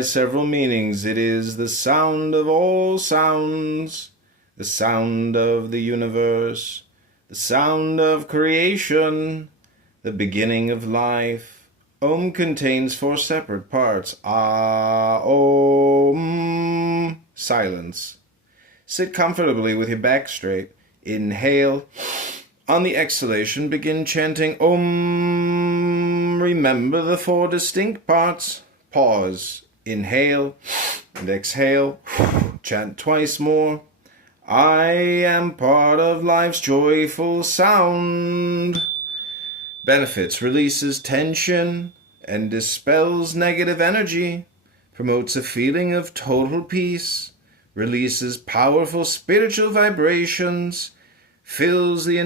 has several meanings. It is the sound of all sounds, the sound of the universe, the sound of creation, the beginning of life. Om contains 4 separate parts. Om. Silence. Sit comfortably with your back straight. Inhale. On the exhalation, begin chanting Om. Remember the 4 distinct parts. Pause. Inhale and exhale. Chant twice more. I am part of life's joyful sound. Benefits: releases tension and dispels negative energy, promotes a feeling of total peace, releases powerful spiritual vibrations, fills the